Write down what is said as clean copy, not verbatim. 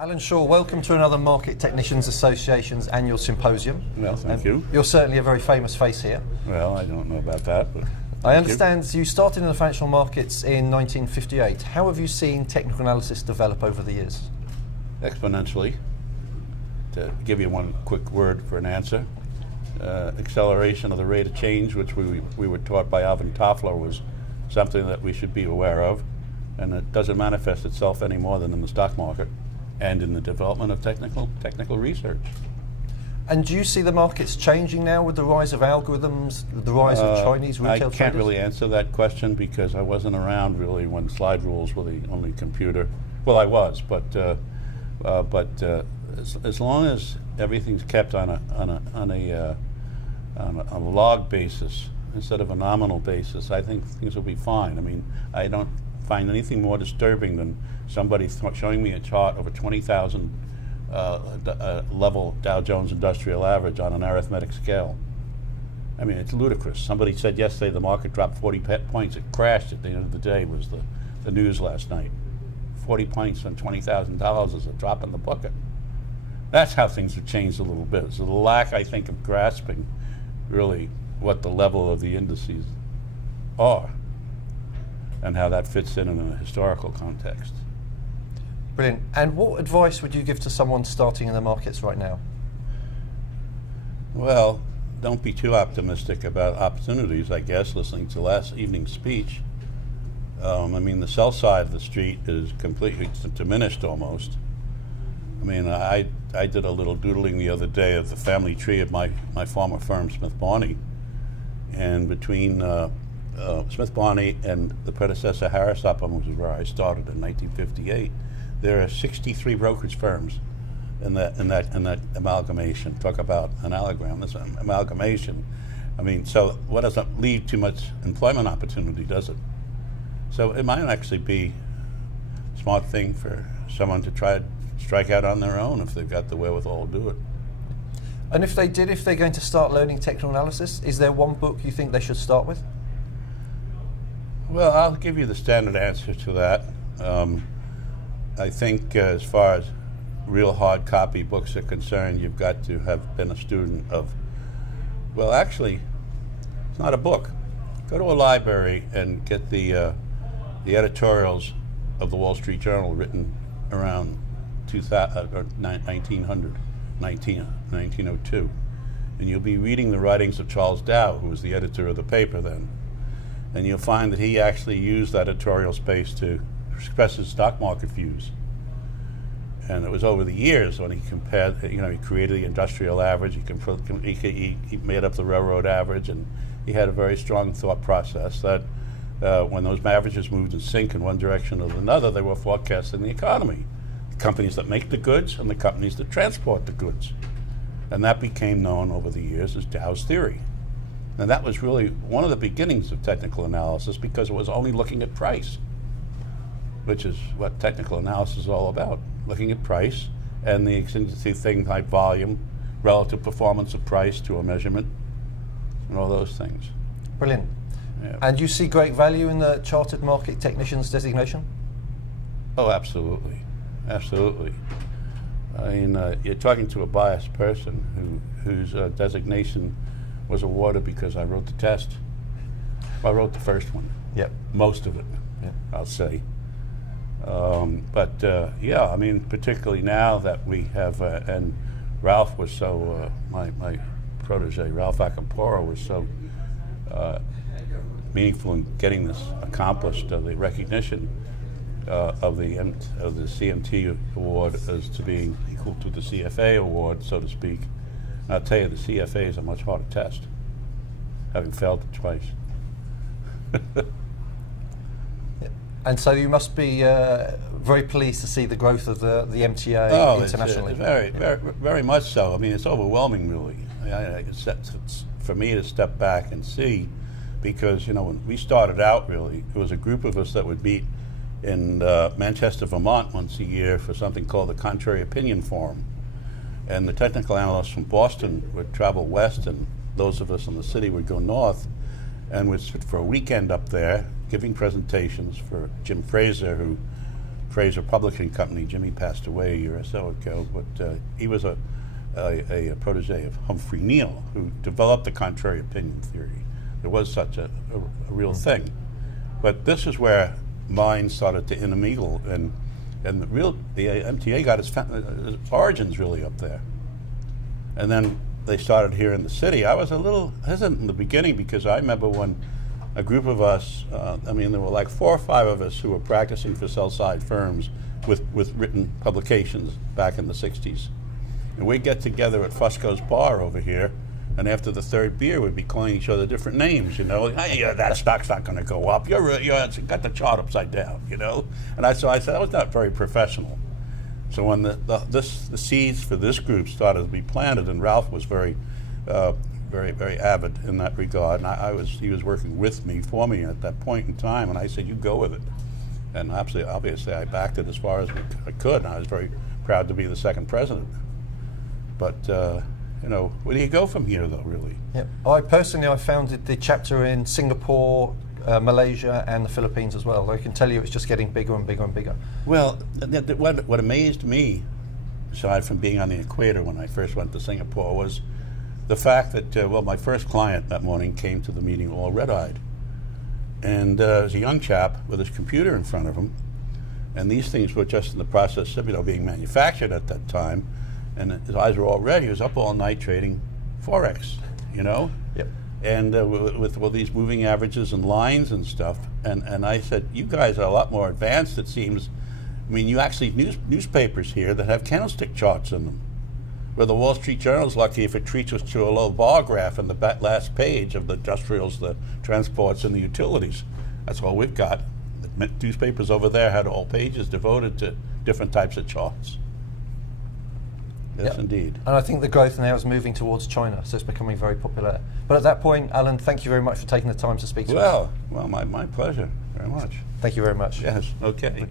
Alan Shaw, welcome to another Market Technicians Association's annual symposium. Well, thank you. You're certainly a very famous face here. Well, I don't know about that, but I understand you started in the financial markets in 1958. How have you seen technical analysis develop over the years? Exponentially. To give you one quick word for an answer, acceleration of the rate of change, which we were taught by Alvin Toffler, was something that we should be aware of, and it doesn't manifest itself any more than in the stock market and in the development of technical research. And do you see the markets changing now with the rise of algorithms, the rise of Chinese retail traders? I can't really answer that question because I wasn't around really when slide rules were the only computer. Well, I was, but as long as everything's kept on a log basis instead of a nominal basis, I think things will be fine. I mean, I don't find anything more disturbing than somebody showing me a chart of a 20,000 level Dow Jones Industrial Average on an arithmetic scale. I mean, it's ludicrous. Somebody said yesterday the market dropped 40 points. It crashed at the end of the day, was the news last night. 40 points on $20,000 is a drop in the bucket. That's how things have changed a little bit. So the lack, I think, of grasping really what the level of the indices are and how that fits in a historical context. Brilliant. And what advice would you give to someone starting in the markets right now? Well, don't be too optimistic about opportunities, I guess, listening to last evening's speech. I mean, the sell side of the street is completely diminished almost. I mean, I did a little doodling the other day of the family tree of my former firm, Smith Barney, and between Smith Barney and the predecessor Harris Upham, which is where I started in 1958, there are 63 brokerage firms in that amalgamation. Talk about an allogram, this amalgamation. I mean, so what doesn't leave too much employment opportunity, does it? So it might actually be a smart thing for someone to try to strike out on their own if they've got the wherewithal to do it. And if they're going to start learning technical analysis, is there one book you think they should start with? Well, I'll give you the standard answer to that. I think as far as real hard copy books are concerned, you've got to have been a student of, well, actually, it's not a book. Go to a library and get the editorials of the Wall Street Journal written around 1902. And you'll be reading the writings of Charles Dow, who was the editor of the paper then. And you'll find that he actually used that editorial space to express his stock market views. And it was over the years when he compared, he created the industrial average, he made up the railroad average, and he had a very strong thought process that when those averages moved in sync in one direction or another, they were forecasting the economy. The companies that make the goods and the companies that transport the goods. And that became known over the years as Dow's theory. And that was really one of the beginnings of technical analysis because it was only looking at price, which is what technical analysis is all about, looking at price and the exigency things like volume, relative performance of price to a measurement, and all those things. Brilliant. Yeah. And you see great value in the Chartered Market Technicians designation? Oh, absolutely. Absolutely. I mean, you're talking to a biased person whose designation was awarded because I wrote the test. I wrote the first one. Yep. Most of it, yep. I'll say. Yeah, I mean, particularly now that we have, and Ralph was so, my protege, Ralph Acapora, was so meaningful in getting this accomplished, the recognition of the CMT award as to being equal to the CFA award, so to speak. And I'll tell you, the CFA is a much harder test, having failed it twice. And so you must be very pleased to see the growth of the MTA internationally. It's very much so. I mean, it's overwhelming, really. It's for me to step back and see, because when we started out, really, it was a group of us that would meet in Manchester, Vermont once a year for something called the Contrary Opinion Forum. And the technical analysts from Boston would travel west, and those of us in the city would go north, and we'd sit for a weekend up there giving presentations for Jim Fraser, who Fraser Publishing Company. Jimmy passed away a year or so ago, but he was a protege of Humphrey Neal, who developed the contrary opinion theory. There was such a real thing. But this is where minds started to intermingle, and the MTA got its origins really up there. And then they started here in the city. I was a little hesitant in the beginning because I remember when a group of us, there were like 4 or 5 of us who were practicing for sell-side firms with written publications back in the 60s. And we'd get together at Fusco's Bar over here, and after the 3rd beer, we'd be calling each other different names, you know. Hey, that stock's not going to go up. You got the chart upside down, you know. And I said that was not very professional. So when the seeds for this group started to be planted, and Ralph was very avid in that regard, and he was working with me, for me at that point in time, and I said, you go with it. And obviously I backed it as far as I could, and I was very proud to be the 2nd president. But where do you go from here, though, really? Yeah. I founded the chapter in Singapore, Malaysia, and the Philippines as well. I can tell you it's just getting bigger and bigger and bigger. Well, what amazed me, aside from being on the equator when I first went to Singapore, was the fact that, my first client that morning came to the meeting all red-eyed. And it was a young chap with his computer in front of him, and these things were just in the process of being manufactured at that time, and his eyes were all red. He was up all night trading Forex, you know? Yep. And with all these moving averages and lines and stuff, and I said, you guys are a lot more advanced, it seems. I mean, you actually newspapers here that have candlestick charts in them, where the Wall Street Journal is lucky if it treats us to a low bar graph in the last page of the industrials, the transports, and the utilities. That's all we've got. The newspapers over there had whole pages devoted to different types of charts. Yes, indeed. And I think the growth now is moving towards China, so it's becoming very popular. But at that point, Alan, thank you very much for taking the time to speak to us. Well, my pleasure, very much. Thank you very much. Yes, okay.